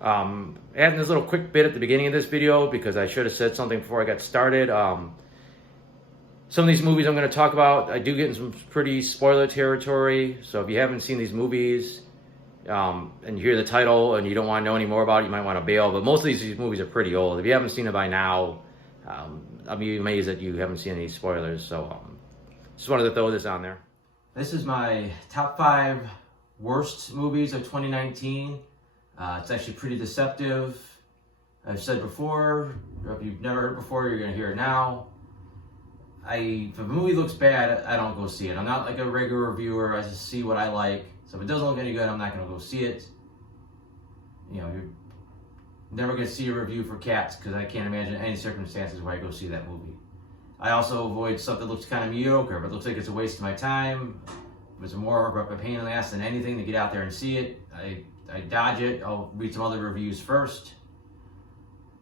Adding this little quick bit at the beginning of this video because I should have said something before I got started. Some of these movies I'm going to talk about, I do get in some pretty spoiler territory. So if you haven't seen these movies and you hear the title and you don't want to know any more about it, you might want to bail. But most of these movies are pretty old. If you haven't seen it by now, I'll be amazed that you haven't seen any spoilers. So just wanted to throw this on there. This is my top 5 worst movies of 2019. It's actually pretty deceptive. I've said before, if you've never heard it before, you're going to hear it now. If a movie looks bad, I don't go see it. I'm not like a regular reviewer. I just see what I like. So if it doesn't look any good, I'm not going to go see it. You know, you're never going to see a review for Cats because I can't imagine any circumstances where I go see that movie. I also avoid stuff that looks kind of mediocre, but looks like it's a waste of my time. If it's more of a pain in the ass than anything to get out there and see it, I dodge it. I'll read some other reviews first.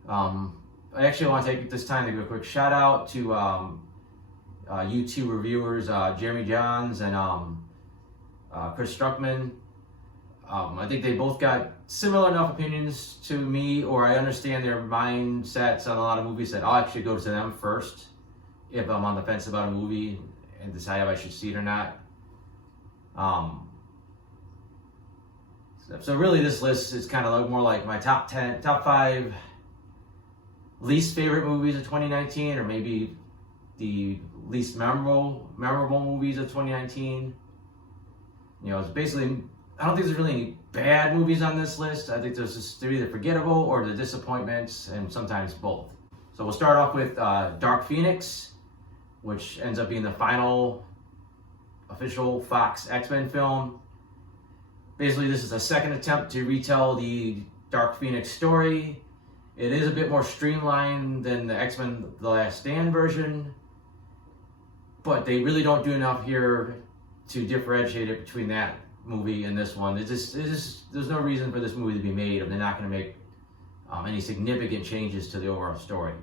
I actually want to take this time to give a quick shout out to YouTube reviewers Jeremy Johns and Chris Struckman. I think they both got similar enough opinions to me, or I understand their mindsets on a lot of movies that I'll actually go to them first if I'm on the fence about a movie and decide if I should see it or not. So really this list is kind of more like my top 5 least favorite movies of 2019, or maybe the least memorable movies of 2019. You know, it's basically, I don't think there's really any bad movies on this list. I think they're either forgettable or the disappointments, and sometimes both. So we'll start off with Dark Phoenix, which ends up being the final official Fox X-Men film. Basically, this is a second attempt to retell the Dark Phoenix story. It is a bit more streamlined than the X-Men The Last Stand version, but they really don't do enough here to differentiate it between that movie and this one. There's no reason for this movie to be made if they're not going to make any significant changes to the overall story.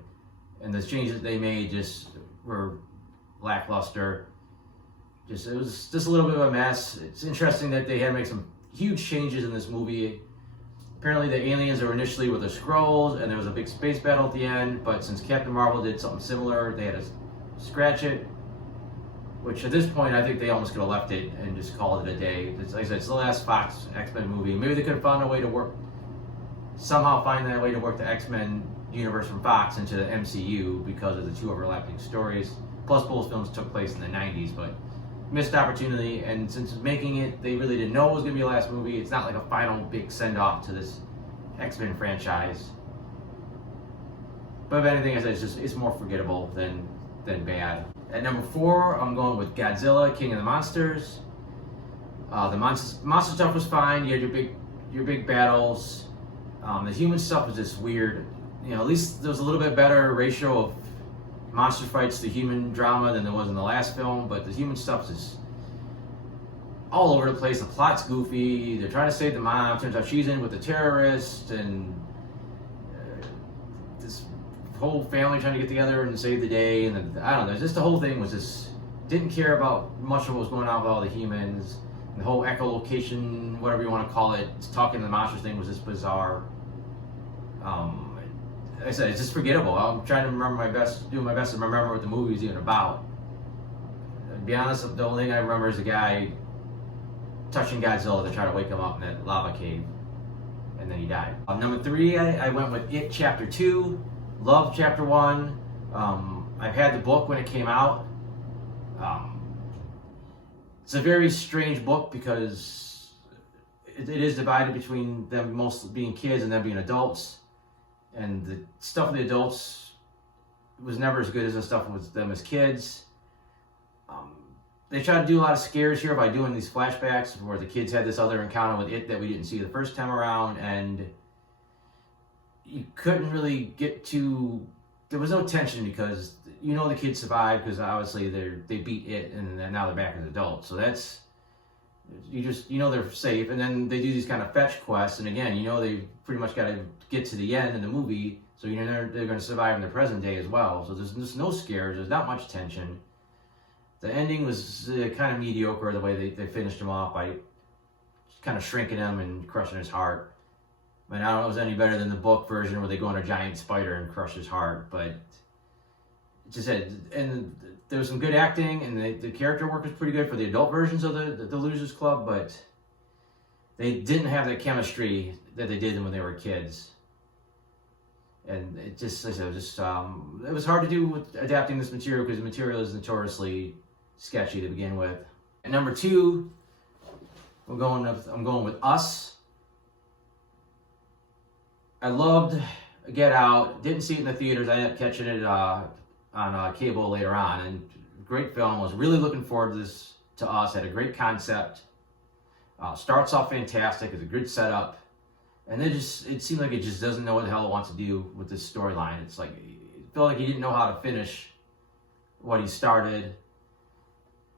And the changes they made just were lackluster. It was just a little bit of a mess. It's interesting that they had to make some huge changes in this movie. Apparently the aliens were initially with the Skrulls, and there was a big space battle at the end, but since Captain Marvel did something similar, they had to scratch it, which at this point I think they almost could have left it and just called it a day. Like I said, it's the last Fox X-Men movie. Maybe they could have found a way to somehow find that way to work the X-Men universe from Fox into the MCU because of the 2 overlapping stories. Plus both films took place in the 90s, but missed opportunity, and since making it, they really didn't know it was going to be the last movie. It's not like a final big send-off to this X-Men franchise. But if anything, it's more forgettable than bad. At number 4, I'm going with Godzilla, King of the Monsters. The monster stuff was fine. You had your big battles. The human stuff was just weird. You know, at least there was a little bit better ratio of monster fights to human drama than there was in the last film, but the human stuff is all over the place. The plot's goofy. They're trying to save the mom. Turns out she's in with the terrorist, and this whole family trying to get together and save the day. And I don't know. Just the whole thing was just didn't care about much of what was going on with all the humans. And the whole echolocation, whatever you want to call it, talking to the monsters thing was just bizarre. Like I said, it's just forgettable. I'm trying to do my best to remember what the movie is even about. To be honest, the only thing I remember is the guy touching Godzilla to try to wake him up in that lava cave, and then he died. Number 3, I went with It Chapter 2. Loved Chapter 1. I've had the book when it came out. It's a very strange book because it is divided between them mostly being kids and them being adults. And the stuff with the adults was never as good as the stuff with them as kids. They try to do a lot of scares here by doing these flashbacks where the kids had this other encounter with it that we didn't see the first time around, and you couldn't really get to... There was no tension because you know the kids survived because obviously they beat it and now they're back as adults. So that's... You know they're safe, and then they do these kind of fetch quests, and again, you know they pretty much got to get to the end in the movie, so you know they're going to survive in the present day as well. So there's no scares, there's not much tension. The ending was kind of mediocre, the way they finished him off by kind of shrinking him and crushing his heart. I mean, I don't know if it was any better than the book version where they go on a giant spider and crush his heart, but it just said, and there was some good acting, and the character work was pretty good for the adult versions of the Losers Club, but they didn't have that chemistry that they did when they were kids. And it just, like I said, it was hard to do with adapting this material because the material is notoriously sketchy to begin with. At number 2, I'm going with Us. I loved Get Out. Didn't see it in the theaters. I ended up catching it on cable later on. And great film. Was really looking forward to Us. Had a great concept. Starts off fantastic. It's a good setup. And then it seemed like it just doesn't know what the hell it wants to do with this storyline. It's like, it felt like he didn't know how to finish what he started.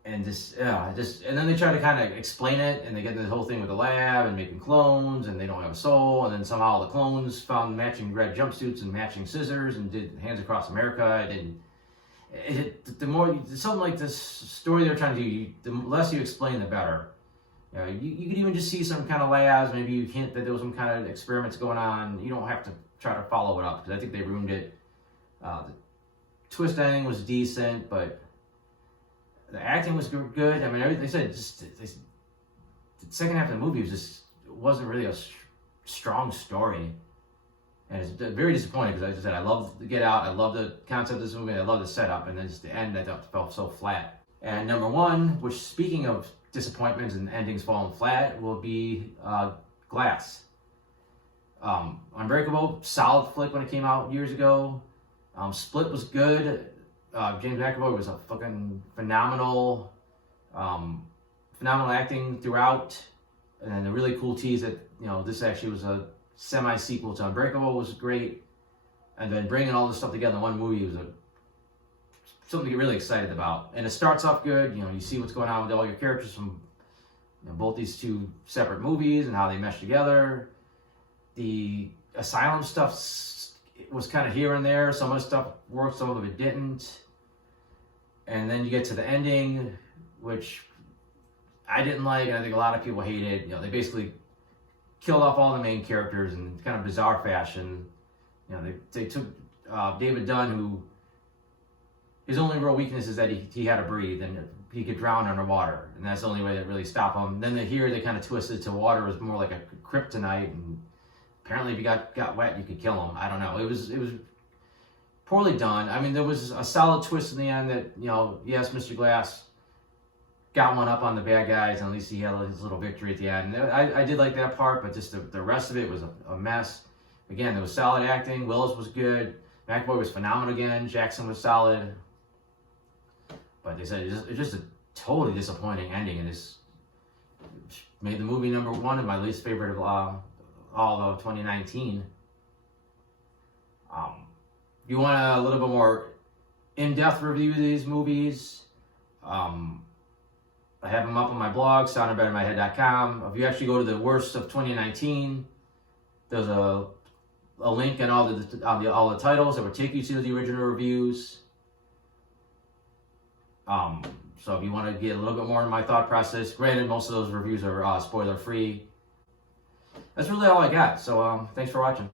And and then they try to kind of explain it, and they get into the whole thing with the lab and making clones, and they don't have a soul, and then somehow the clones found matching red jumpsuits and matching scissors and did Hands Across America. The more, something like this story they're trying to do, the less you explain, the better. You could even just see some kind of labs, maybe you hint that there was some kind of experiments going on. You don't have to try to follow it up, because I think they ruined it. The twist ending was decent, but the acting was good. I mean, everything they said, the second half of the movie wasn't really a strong story. And it's very disappointing, because as I said, I love the Get Out, I love the concept of this movie, I love the setup, and then just the end I thought felt so flat. And number 1, which, speaking of disappointments and endings falling flat, will be Glass. Unbreakable, solid flick when it came out years ago. Split was good. James McAvoy was a fucking phenomenal acting throughout. And then the really cool tease that, this actually was a semi-sequel to Unbreakable was great. And then bringing all this stuff together in one movie was something to get really excited about. And it starts off good. You see what's going on with all your characters from both these 2 separate movies and how they mesh together. The asylum stuff was kind of here and there. Some of the stuff worked, some of it didn't. And then you get to the ending, which I didn't like, and I think a lot of people hated. They basically killed off all the main characters in kind of bizarre fashion. They took David Dunn, who his only real weakness is that he had to breathe, and he could drown underwater, and that's the only way that really stopped him. Then they kind of twisted to water was more like a kryptonite, and apparently if you got wet, you could kill him. I don't know. It was poorly done. I mean, there was a solid twist in the end that, yes, Mr. Glass got one up on the bad guys, and at least he had his little victory at the end. I did like that part, but just the rest of it was a mess. Again, there was solid acting. Willis was good. McAvoy was phenomenal again. Jackson was solid. But they said it's just a totally disappointing ending, and it's made the movie number 1 of my least favorite of all of 2019. If you want a little bit more in-depth review of these movies, I have them up on my blog, soundingbetterinmyhead.com. If you actually go to the worst of 2019, there's a link in all the titles that will take you to the original reviews. So if you want to get a little bit more in my thought process, granted, most of those reviews are spoiler-free. That's really all I got. So thanks for watching.